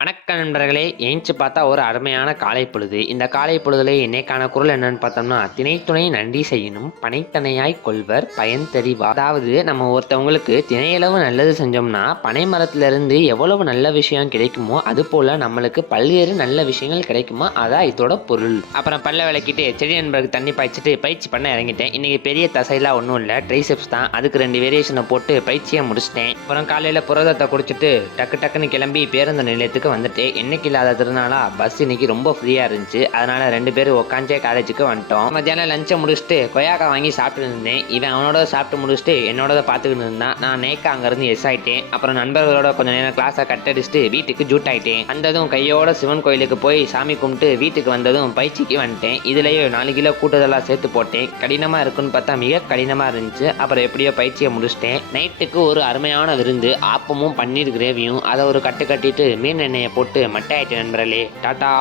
வணக்கம் நண்பர்களே! எந்திச்சு பார்த்தா ஒரு அருமையான காலை பொழுது. இந்த காலை பொழுதிலே இன்னைக்கான குறள் என்னன்னு பார்த்தோம்னா, "தினைத்துணை நன்றி செய்யினும் பனைத்தனையாய்க் கொள்வர் பயன் தெரிவார்." அதாவது நம்ம ஒருத்தவங்களுக்கு தினையளவு நல்லது செஞ்சோம்னா, பனை மரத்திலிருந்து எவ்வளவு நல்ல விஷயம் கிடைக்குமோ, அதுபோல நம்மளுக்கு பல்வேறு நல்ல விஷயங்கள் கிடைக்குமா, அதான் இதோட பொருள். அப்புறம் பல்ல விளக்கிட்டு, செடி நண்பருக்கு தண்ணி பாய்ச்சிட்டு பயிற்சி பண்ண இறங்கிட்டேன். இன்னைக்கு பெரிய தசைலாம் ஒண்ணும் இல்ல. ட்ரைசெப்ஸ் தான். அதுக்கு 2 வேரியேஷன போட்டு பயிற்சிய முடிச்சுட்டேன். அப்புறம் காலையில புரதத்த குடிச்சிட்டு டக்கு டக்குன்னு கிளம்பி பேருந்து நிலையத்துக்கு வந்துட்டேன். என்னைக்கு இல்லாத திருநாளா பஸ் இன்னைக்கு ரொம்ப ஃப்ரீயா இருந்துச்சு. அதனால 2 பேரும் உட்காந்தே காலேஜுக்கு வந்துட்டோம். மத்தியானம் லஞ்சை முடிச்சுட்டு கொய்யாக்கா வாங்கி சாப்பிட்டு இருந்தேன். இவன் அவனோட சாப்பிட்டு முடிச்சுட்டு என்னோட பார்த்துக்கிட்டு இருந்தான். நான் நேக்கா அங்கிருந்து எஸ் ஆயிட்டேன். அப்புறம் நண்பர்களோட கொஞ்ச நேரம் கிளாஸை கட் அடிச்சுட்டு வீட்டுக்கு ஜூட் ஆயிட்டேன். வந்ததும் கையோட சிவன் கோயிலுக்கு போய் சாமி கும்பிட்டு வீட்டுக்கு வந்ததும் பயிற்சிக்கு வந்துட்டேன். இதுலயே 4 கிலோ கூட்டுதலா சேர்த்து போட்டேன். கடினமா இருக்குன்னு பார்த்தா மிக கடினமா இருந்துச்சு. அப்புறம் எப்படியோ பயிற்சியை முடிச்சிட்டேன். நைட்டுக்கு ஒரு அருமையான விருந்து, ஆப்பமும் பன்னீர் கிரேவியும். அதை ஒரு கட்டு கட்டிட்டு மீன் எண்ணெயை போட்டு மட்டை ஆயிட்டு நண்பர்களே. டாட்டா.